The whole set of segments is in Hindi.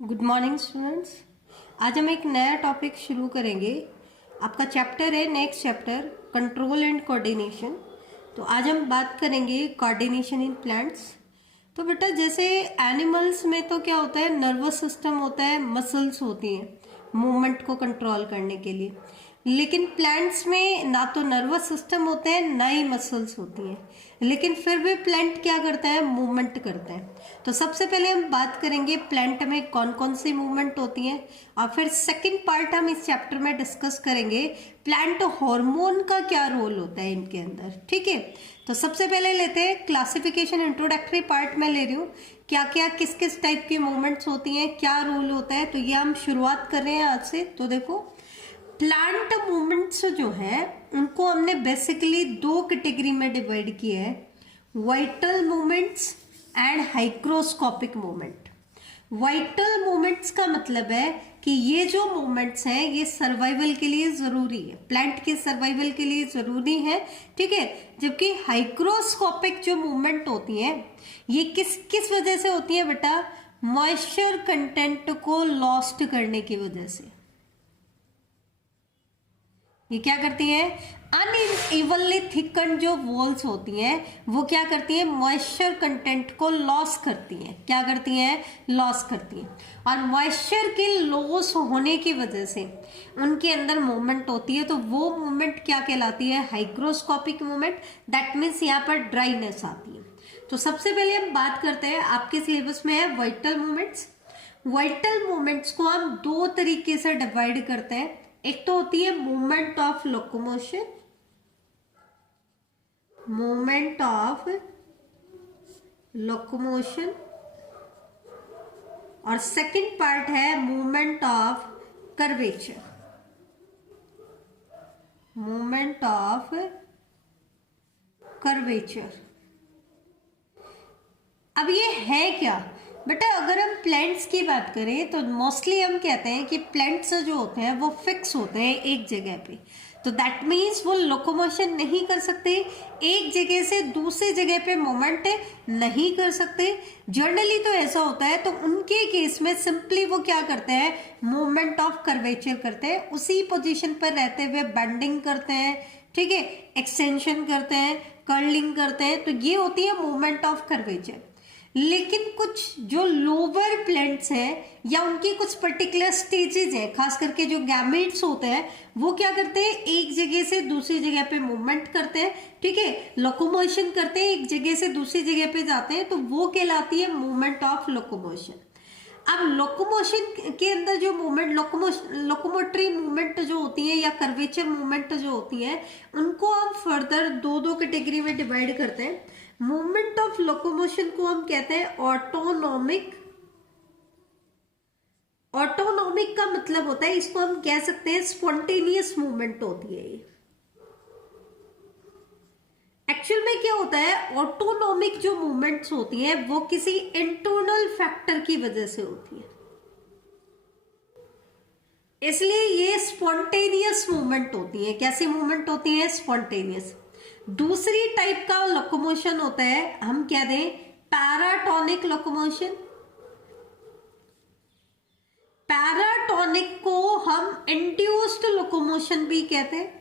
Good morning students. आज हम एक नया टॉपिक शुरू करेंगे। आपका चैप्टर है next chapter control and coordination. तो आज हम बात करेंगे कोऑर्डिनेशन इन प्लांट्स। तो बेटा जैसे एनिमल्स में तो क्या होता है, नर्वस सिस्टम होता है, मसल्स होती हैं मूवमेंट को कंट्रोल करने के लिए। लेकिन प्लांट्स में ना तो नर्वस सिस्टम होते हैं ना ही मसल्स होती हैं, लेकिन फिर भी प्लांट क्या करता है, मूवमेंट करता है। तो सबसे पहले हम बात करेंगे प्लांट में कौन कौन सी मूवमेंट होती है, और फिर सेकंड पार्ट हम इस चैप्टर में डिस्कस करेंगे प्लांट हार्मोन का क्या रोल होता है इनके अंदर। ठीक है, तो सबसे पहले लेते हैं क्लासिफिकेशन। इंट्रोडक्टरी पार्ट में ले रही हूँ, क्या क्या किस किस टाइप की मूवमेंट्स होती हैं, क्या रोल होता है। तो ये हम शुरुआत कर रहे हैं आज से। तो देखो, प्लांट मूवमेंट्स जो है उनको हमने बेसिकली दो कैटेगरी में डिवाइड किया है, vital movements and hygroscopic movement. Vital movements का मतलब है कि ये जो मूवमेंट्स हैं ये सर्वाइवल के लिए जरूरी है, प्लांट के सर्वाइवल के लिए जरूरी है। ठीक है, जबकि हाइग्रोस्कोपिक जो मूवमेंट होती है ये किस किस वजह से होती है बेटा, मॉइस्चर कंटेंट को लॉस्ट करने की वजह से। ये क्या करती है, अनइवनली थिकन जो वॉल्स होती हैं वो क्या करती हैं, मॉइस्चर कंटेंट को लॉस करती हैं। क्या करती हैं, लॉस करती हैं। और मॉइस्चर के लॉस होने की वजह से उनके अंदर मूवमेंट होती है, तो वो मूवमेंट क्या कहलाती है, हाइग्रोस्कोपिक मूवमेंट। दैट मीन्स यहाँ पर ड्राइनेस आती है। तो सबसे पहले हम बात करते हैं, आपके सिलेबस में है वाइटल मूवमेंट्स। वाइटल मूवमेंट्स को हम दो तरीके से डिवाइड करते हैं। एक तो होती है movement of locomotion, movement of locomotion, और सेकंड पार्ट है movement of curvature, movement of curvature. अब ये है क्या बेटा, अगर हम प्लांट्स की बात करें तो मोस्टली हम कहते हैं कि प्लांट्स जो होते हैं वो फिक्स होते हैं एक जगह पे। तो दैट मीन्स वो लोकोमोशन नहीं कर सकते, एक जगह से दूसरी जगह पे मूवमेंट नहीं कर सकते। जनरली तो ऐसा होता है, तो उनके केस में सिंपली वो क्या करते हैं, मूवमेंट ऑफ कर्वेचर करते हैं, उसी पोजीशन पर रहते हुए बेंडिंग करते हैं। ठीक है, एक्सटेंशन करते हैं, कर्लिंग करते हैं, तो ये होती है मूवमेंट ऑफ कर्वेचर। लेकिन कुछ जो लोअर प्लांट्स हैं या उनकी कुछ पर्टिकुलर स्टेजेस हैं, खास करके जो गैमेट्स होते हैं, वो क्या करते हैं, एक जगह से दूसरी जगह पे मूवमेंट करते हैं। ठीक है, लोकोमोशन करते हैं, एक जगह से दूसरी जगह पे जाते हैं, तो वो कहलाती है मूवमेंट ऑफ लोकोमोशन। अब लोकोमोशन के अंदर जो मूवमेंट, लोकोमोटरी मूवमेंट जो होती है या कर्वेचर मूवमेंट जो होती है, उनको हम फर्दर दो दो कैटेगरी में डिवाइड करते हैं। मूवमेंट ऑफ लोकोमोशन को हम कहते हैं ऑटोनॉमिक। ऑटोनॉमिक का मतलब होता है, इसको हम कह सकते हैं स्पॉन्टेनियस मूवमेंट होती है ये। एक्चुअल में क्या होता है, ऑटोनॉमिक जो मूवमेंट्स होती है वो किसी इंटरनल फैक्टर की वजह से होती है, इसलिए ये स्पॉन्टेनियस मूवमेंट होती है। कैसी मूवमेंट होती है, स्पॉन्टेनियस। दूसरी टाइप का लोकोमोशन होता है, हम क्या दें, पैराटोनिक लोकोमोशन। पैराटोनिक को हम इंड्यूस्ड लोकोमोशन भी कहते हैं।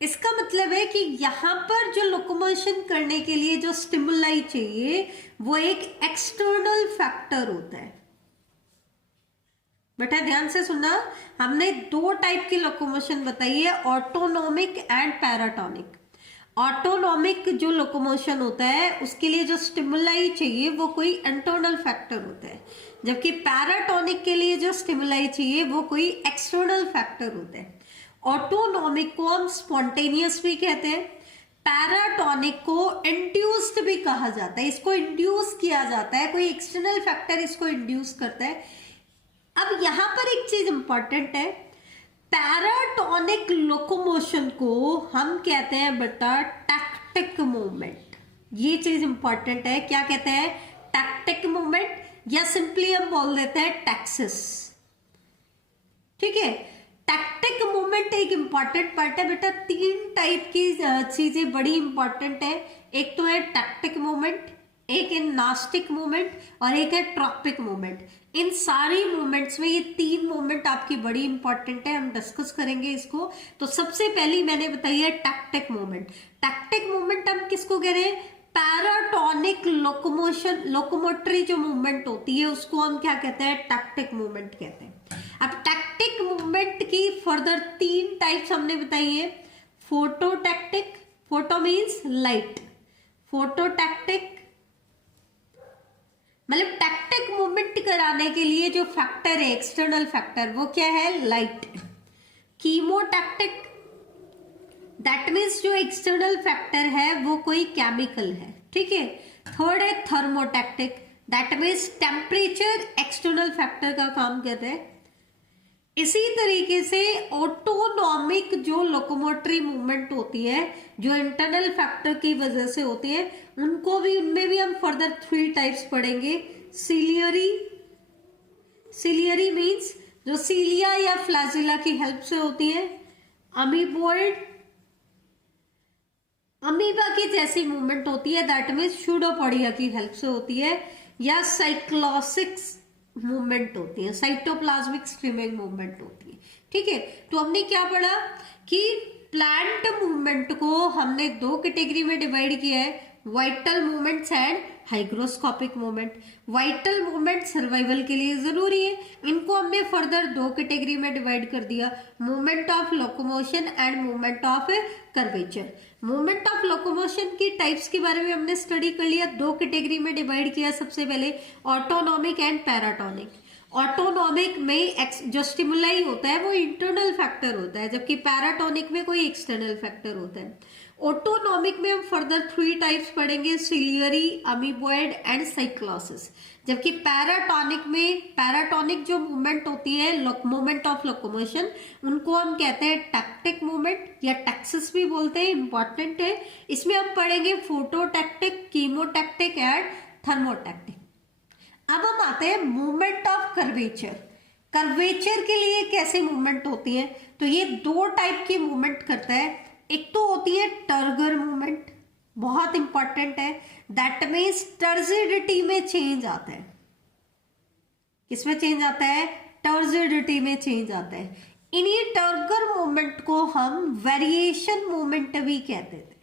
इसका मतलब है कि यहां पर जो लोकोमोशन करने के लिए जो स्टिमुलाई चाहिए वो एक एक्सटर्नल फैक्टर होता है। बेटा ध्यान से सुनना, हमने दो टाइप की लोकोमोशन बताई है, ऑटोनॉमिक एंड पैराटोनिक। ऑटोनॉमिक जो लोकोमोशन होता है उसके लिए जो स्टिमुलाई चाहिए वो कोई इंटरनल फैक्टर होता है, जबकि पैराटोनिक के लिए जो स्टिमुलाई चाहिए वो कोई एक्सटर्नल फैक्टर होता है। ऑटोनॉमिक को हम स्पॉन्टेनियस भी कहते हैं, पैराटोनिक को इंड्यूस्ड भी कहा जाता है। इसको इंड्यूस किया जाता है, कोई एक्सटर्नल फैक्टर इसको इंड्यूस करता है। अब यहां पर एक चीज इंपॉर्टेंट है, पैराटोनिक लोकोमोशन को हम कहते हैं बेटा टैक्टिक मूवमेंट। ये चीज इंपॉर्टेंट है, क्या कहते हैं, टैक्टिक मूवमेंट, या सिंपली हम बोल देते हैं टैक्सिस। ठीक है, टैक्टिक मूवमेंट एक इंपॉर्टेंट पार्ट है बेटा। तीन टाइप की चीजें बड़ी इंपॉर्टेंट है, एक तो है टैक्टिक मूवमेंट, एक है नास्टिक मूवमेंट और एक है ट्रॉपिक मूवमेंट। इन सारी मूवमेंट्स में ये 3 मूवमेंट आपकी बड़ी इंपॉर्टेंट है, हम डिस्कस करेंगे इसको। तो सबसे पहली मैंने बताई है टैक्टिक मूवमेंट। टैक्टिक मूवमेंट हम किसको कह रहे हैं? पैराटोनिक लोकोमोशन, लोकोमोटरी जो मूवमेंट होती है उसको हम क्या कहते हैं? टैक्टिक मूवमेंट कहते हैं। अब टैक्टिक मूवमेंट की फर्दर 3 टाइप्स हमने बताई है। फोटोटैक्टिक, फोटो मीन्स लाइट, फोटोटैक्टिक मतलब टैक्टिक मूवमेंट कराने के लिए जो फैक्टर है, एक्सटर्नल फैक्टर, वो क्या है? लाइट। कीमोटैक्टिक, दैट मीन्स जो एक्सटर्नल फैक्टर है वो कोई केमिकल है, ठीक है। थर्ड है thermotactic, that means temperature external factor का काम कर रहा है। इसी तरीके से ऑटोनॉमिक जो लोकोमोटरी मूवमेंट होती है, जो इंटरनल फैक्टर की वजह से होती है, उनको भी, उनमें भी हम फर्दर 3 टाइप्स पढ़ेंगे। सिलियरी, सिलियरी मीन्स जो सीलिया या फ्लैजिला की हेल्प से होती है। अमीबॉइड, अमीबा की जैसी मूवमेंट होती है, दैट मीन्स सूडोपोडिया की हेल्प से होती है। या साइक्लोसिक्स मूवमेंट होती है, साइटोप्लाज्मिक स्ट्रीमिंग मूवमेंट होती है, ठीक है। तो हमने क्या पढ़ा कि प्लांट मूवमेंट को हमने 2 कैटेगरी में डिवाइड किया है, vital movements and hygroscopic movement. Vital movement survival के लिए जरूरी है, इनको हमने फर्दर 2 कैटेगरी में डिवाइड कर दिया, movement of locomotion and movement of curvature. Movement of locomotion की टाइप्स के बारे में हमने स्टडी कर लिया, 2 कैटेगरी में डिवाइड किया। सबसे पहले ऑटोनॉमिक एंड पैराटोनिक। ऑटोनॉमिक में जो स्टिमुलाई होता है वो इंटरनल फैक्टर होता है, जबकि पैराटोनिक में कोई एक्सटर्नल फैक्टर होता है। ऑटोनॉमिक में हम फर्दर 3 टाइप्स पढ़ेंगे, सिलियरी, अमीबॉइड एंड साइक्लोसिस। जबकि पैराटोनिक में, पैराटोनिक जो मूवमेंट होती है, मूवमेंट ऑफ लोकोमोशन, उनको हम कहते हैं टैक्टिक मूवमेंट या टैक्सिस भी बोलते हैं, इंपॉर्टेंट है। इसमें हम पढ़ेंगे फोटोटैक्टिक, कीमोटैक्टिक एंड थर्मोटैक्टिक। अब हम आते हैं मूवमेंट ऑफ कर्वेचर। कर्वेचर के लिए कैसे मूवमेंट होती है? तो ये 2 टाइप की मूवमेंट करता है। एक तो होती है टर्गर मूवमेंट, बहुत इंपॉर्टेंट है, दैट मीन्स टर्जिडिटी में चेंज आता है। किसमें चेंज आता है? टर्जिडिटी में चेंज आता है। इन्हीं टर्गर मूवमेंट को हम वेरिएशन मूवमेंट भी कहते थे।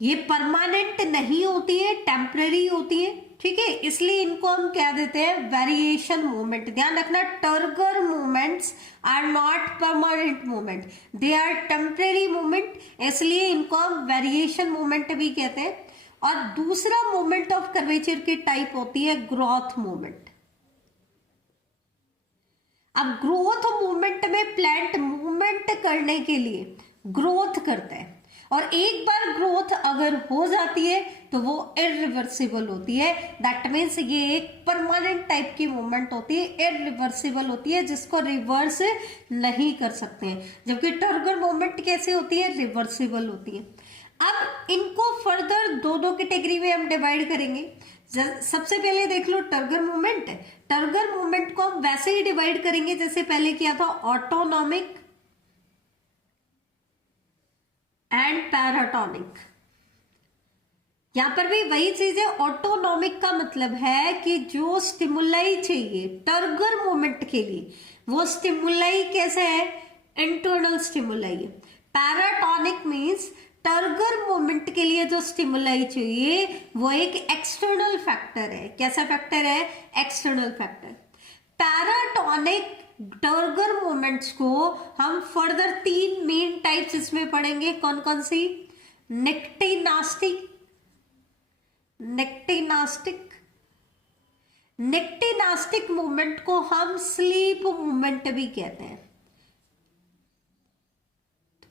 ये परमानेंट नहीं होती है, टेम्पररी होती है, ठीक है, इसलिए इनको हम क्या देते हैं? Variation movement. ध्यान रखना, turgor movements are not permanent movement, they are temporary movement, इसलिए इनको हम वेरिएशन मूवमेंट भी कहते हैं। और दूसरा मूवमेंट ऑफ कर्वेचर की टाइप होती है ग्रोथ मूवमेंट। अब ग्रोथ मूवमेंट में प्लांट मूवमेंट करने के लिए ग्रोथ करता है, और एक बार ग्रोथ अगर हो जाती है तो वो इरिवर्सिबल होती है। दैट मीन्स ये एक परमानेंट टाइप की मूवमेंट होती है, इरिवर्सिबल होती है, जिसको रिवर्स नहीं कर सकते हैं। जबकि टर्गर मूवमेंट कैसे होती है? रिवर्सिबल होती है। अब इनको फर्दर 2 कैटेगरी में हम डिवाइड करेंगे। सबसे पहले देख लो टर्गर मूवमेंट। टर्गर मूवमेंट को हम वैसे ही डिवाइड करेंगे जैसे पहले किया था, ऑटोनॉमिक एंड पैराटोनिक। यहां पर भी वही चीज है, ऑटोनॉमिक का मतलब है कि जो स्टिमुलाई चाहिए टर्गर मूवमेंट के लिए, वो स्टिमुलाई कैसे है? इंटरनल स्टिमुलाई है। पैराटोनिक मीन्स टर्गर मूवमेंट के लिए जो स्टिमुलाई चाहिए वो एक एक्सटर्नल फैक्टर है। कैसा फैक्टर है? External factor. Paratonic turgor movements को हम फर्दर 3 मेन टाइप्स इसमें पढ़ेंगे। कौन कौन सी? निक्टिनास्टिक, निक्टिनास्टिक, निक्टिनास्टिक मूवमेंट को हम स्लीप मूवमेंट भी कहते हैं।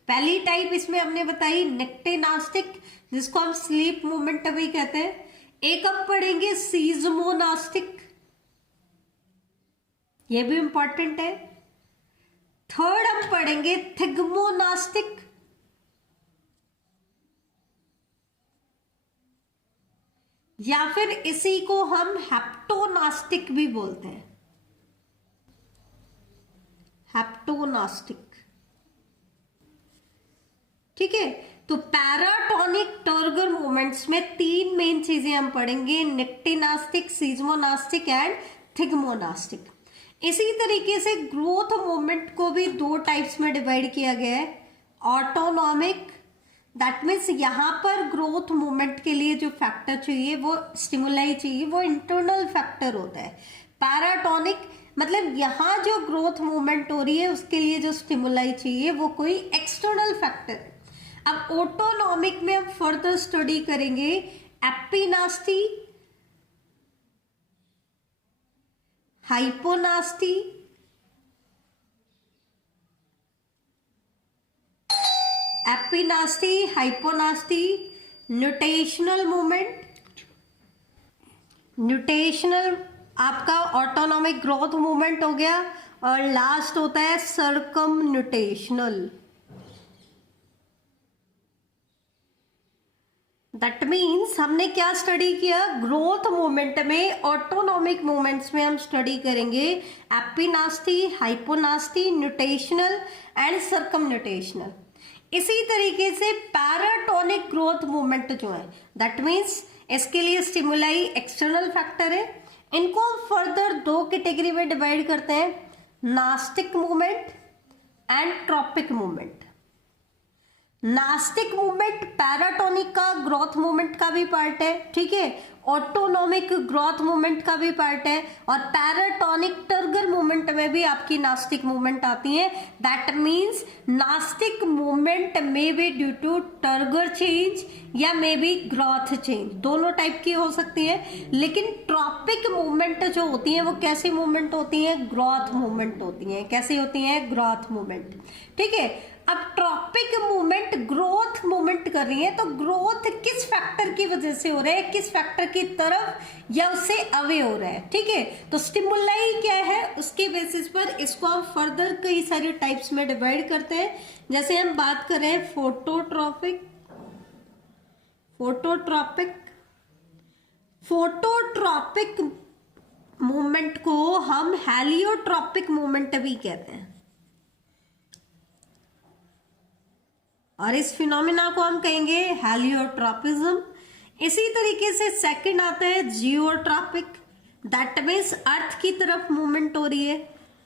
पहली टाइप इसमें हमने बताई निक्टिनास्टिक, जिसको हम स्लीप मूवमेंट भी कहते हैं। एक हम पढ़ेंगे सीजमोनास्टिक, ये भी इंपॉर्टेंट है। थर्ड हम पढ़ेंगे थिग्मोनास्टिक, या फिर इसी को हम हेप्टोनास्टिक भी बोलते हैं, हेप्टोनास्टिक, ठीक है। तो पैराटोनिक टर्गर मूवमेंट्स में तीन मेन चीजें हम पढ़ेंगे, निक्टिनास्टिक, सीजमोनास्टिक एंड थिग्मोनास्टिक। इसी तरीके से ग्रोथ मूवमेंट को भी दो टाइप्स में डिवाइड किया गया है, ऑटोनॉमिक, दैट मीन्स यहाँ पर ग्रोथ मूवमेंट के लिए जो फैक्टर चाहिए, वो स्टिमुलाई चाहिए, वो इंटरनल फैक्टर होता है। पैराटोनिक मतलब यहाँ जो ग्रोथ मूवमेंट हो रही है उसके लिए जो स्टिमुलाई चाहिए वो कोई एक्सटर्नल फैक्टर है। अब ऑटोनॉमिक में हम फर्दर स्टडी करेंगे एपिनास्टी, हाइपोनास्टी, एपिनास्टी, हाइपोनास्टी, न्यूटेशनल मूवमेंट। न्यूटेशनल आपका ऑटोनॉमिक ग्रोथ मूवमेंट हो गया, और लास्ट होता है सर्कमन्यूटेशनल। दैट मीन्स हमने क्या स्टडी किया, ग्रोथ मूवमेंट में, ऑटोनॉमिक मूवमेंट्स में हम स्टडी करेंगे एपिनास्टी, हाइपोनास्टी, न्यूटेशनल एंड सर्कमन्यूटेशनल। इसी तरीके से पैराटोनिक ग्रोथ मूवमेंट जो है, दैट मीन्स इसके लिए स्टिमुलाई एक्सटर्नल फैक्टर है। इनको हम फर्दर दो कैटेगरी में डिवाइड करते हैं, nastic movement and tropic movement. Nastic movement paratonic का ग्रोथ मूवमेंट का भी पार्ट है, ठीक है, ऑटोनॉमिक ग्रोथ मूवमेंट का भी पार्ट है, और पैराटोनिक टर्गर मूवमेंट में भी आपकी नास्टिक मूवमेंट आती है। That means nastic movement may be due to turgor change या मे बी ग्रोथ चेंज, दोनों टाइप की हो सकती है। लेकिन ट्रॉपिक मूवमेंट जो होती है वो कैसी मूवमेंट होती है, ग्रोथ मूवमेंट होती है। कैसी होती है, ग्रोथ मूवमेंट, ठीक है। अब ट्रॉपिक मूवमेंट ग्रोथ मूवमेंट कर रही है, तो ग्रोथ किस फैक्टर की वजह से हो रहा है, किस फैक्टर की तरफ या उससे अवे हो रहा है, ठीक है। तो स्टिमुलाई क्या है, उसके बेसिस पर इसको हम फर्दर कई सारे टाइप्स में डिवाइड करते हैं। जैसे हम बात करें फोटोट्रॉपिक, फोटोट्रॉपिक मूवमेंट को हम हेलियोट्रॉपिक मूवमेंट भी कहते हैं, और इस फिनोमिना को हम कहेंगे हेलियोट्रॉपिज्म। इसी तरीके से सेकंड आता है जियोट्रॉपिक, दैट मीन्स अर्थ की तरफ मूवमेंट हो रही है।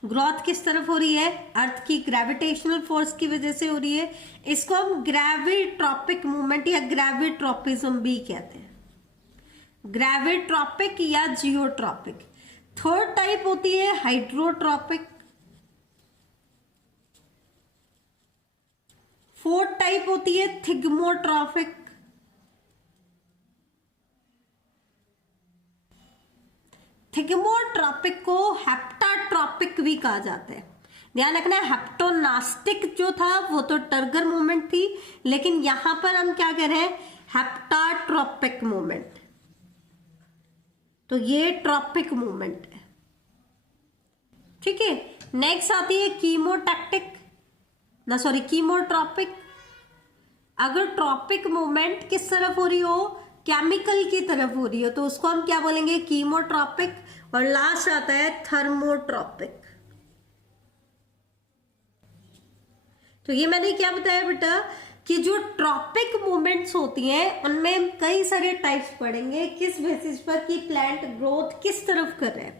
ग्रोथ किस तरफ हो रही है, अर्थ की ग्रेविटेशनल फोर्स की वजह से हो रही है। इसको हम ग्रेविट्रॉपिक मूवमेंट या ग्रेविट्रॉपिज्म भी कहते हैं, ग्रेविट्रॉपिक या जियोट्रॉपिक। थर्ड टाइप होती है हाइड्रोट्रॉपिक। फोर्थ टाइप होती है थिग्मोट्रॉपिक। थिग्मोट्रॉपिक को हेप्टाट्रॉपिक भी कहा जाता है। ध्यान रखना, हेप्टोनास्टिक जो था वो तो टर्गर मूवमेंट थी, लेकिन यहां पर हम क्या कह रहे हैं, हेप्टाट्रॉपिक मूवमेंट। तो ये ट्रॉपिक मूवमेंट है, ठीक है। नेक्स्ट आती है कीमोटैक्टिक, कीमोट्रॉपिक। अगर ट्रॉपिक मूवमेंट किस तरफ हो रही हो, केमिकल की तरफ हो रही हो, तो उसको हम क्या बोलेंगे, कीमोट्रॉपिक। और लास्ट आता है थर्मोट्रॉपिक। तो ये मैंने क्या बताया बेटा कि जो ट्रॉपिक मूवमेंट्स होती हैं उनमें कई सारे टाइप्स पढ़ेंगे, किस बेसिस पर कि प्लांट ग्रोथ किस तरफ कर रहे हैं।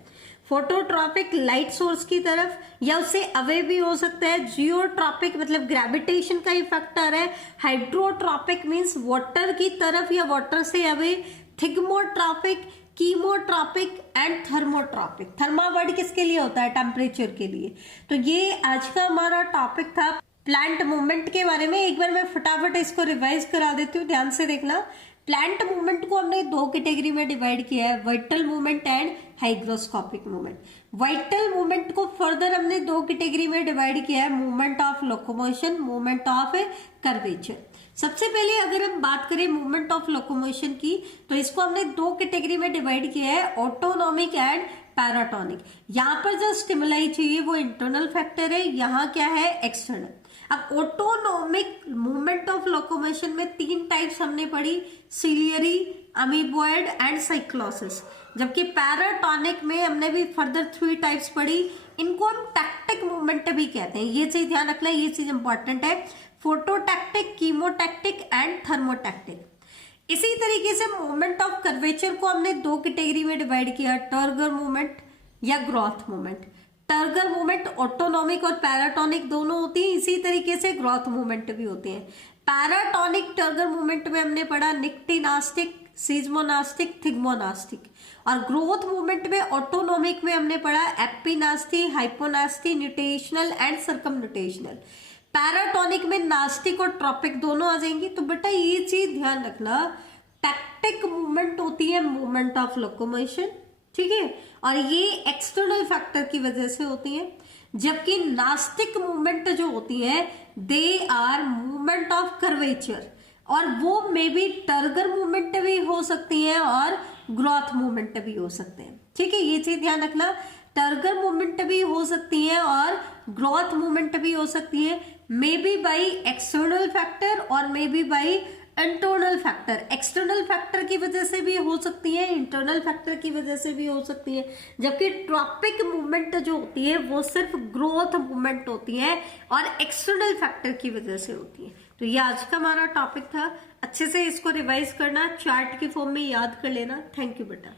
फोटोट्रॉपिक लाइट सोर्स की तरफ या उससे अवे भी हो सकता है। जियोट्रॉपिक मतलब ग्रेविटेशन का इफेक्ट आ रहा है। हाइड्रोट्रॉपिक मींस वाटर की तरफ या वाटर से away. Thigmotropic, chemotropic and thermotropic. Thermo word किसके लिए होता है, टेम्परेचर के लिए। तो ये आज का हमारा टॉपिक था प्लांट मूवमेंट के बारे में। एक बार मैं फटाफट इसको रिवाइज करा देती हूँ, ध्यान से देखना। प्लांट मूवमेंट को हमने दो कैटेगरी में डिवाइड किया है, vital movement and hygroscopic movement. Vital movement को फर्दर हमने दो कैटेगरी में डिवाइड किया है, movement of locomotion, movement of curvature. सबसे पहले अगर हम बात करें मूवमेंट ऑफ लोकोमोशन की, तो इसको हमने दो कैटेगरी में डिवाइड किया है, ऑटोनॉमिक एंड पैराटोनिक। यहाँ पर जो स्टिमुलाई चाहिए वो इंटरनल फैक्टर है, यहाँ क्या है, एक्सटर्नल। अब ऑटोनॉमिक मूवमेंट ऑफ लोकोमोशन में तीन टाइप्स हमने पढ़ी, सिलियरी, अमीबॉयड एंड साइक्लोसिस। जबकि पैराटोनिक में हमने भी फर्दर 3 टाइप्स पढ़ी, इनको हम टैक्टिक मूवमेंट भी कहते हैं। ये चीज ध्यान रखना, ये चीज इंपॉर्टेंट है। फोटोटैक्टिक, कीमोटैक्टिक एंड थर्मोटैक्टिक। इसी तरीके से मोमेंट ऑफ कर्वेचर को हमने दो कैटेगरी में डिवाइड किया, टर्गर मूवमेंट या growth movement. Turgor movement autonomic और पैराटोनिक दोनों होती है, इसी तरीके से ग्रोथ मूवमेंट भी होती है। पैराटोनिक टर्गर मूवमेंट में हमने पढ़ा निक्टिनास्टिक, सीजमोनास्टिक, थिग्मोनास्टिक, और ग्रोथ मूवमेंट में ऑटोनॉमिक में हमने पढ़ा एपिनास्टी, हाइपोनास्टी, न्यूटेशनल एंड सर्कमन्यूटेशनल। पैराटोनिक में नास्टिक और ट्रॉपिक दोनों आ जाएंगी। तो बेटा ये चीज ध्यान रखना, टैक्टिक मूवमेंट होती है मूवमेंट ऑफ लोकोमोशन, ठीक है, और ये एक्सटर्नल फैक्टर की वजह से होती है, जबकि नास्टिक मूवमेंट जो होती है they are movement of curvature, और वो मे बी टर्गर मूवमेंट भी हो सकती है और ग्रोथ मूवमेंट भी हो सकते हैं, ठीक है, ये चीज ध्यान रखना। टर्गर मूवमेंट भी हो सकती है और ग्रोथ मूवमेंट भी हो सकती है, may be by external factor और may be by internal factor. External factor की वजह से भी हो सकती है, इंटरनल फैक्टर की वजह से भी हो सकती है, जबकि ट्रॉपिक मूवमेंट जो होती है वो सिर्फ ग्रोथ मूवमेंट होती है और एक्सटर्नल फैक्टर की वजह से होती है। तो ये आज का हमारा टॉपिक था, अच्छे से इसको रिवाइज करना, चार्ट की फॉर्म में याद कर लेना। थैंक यू बेटा।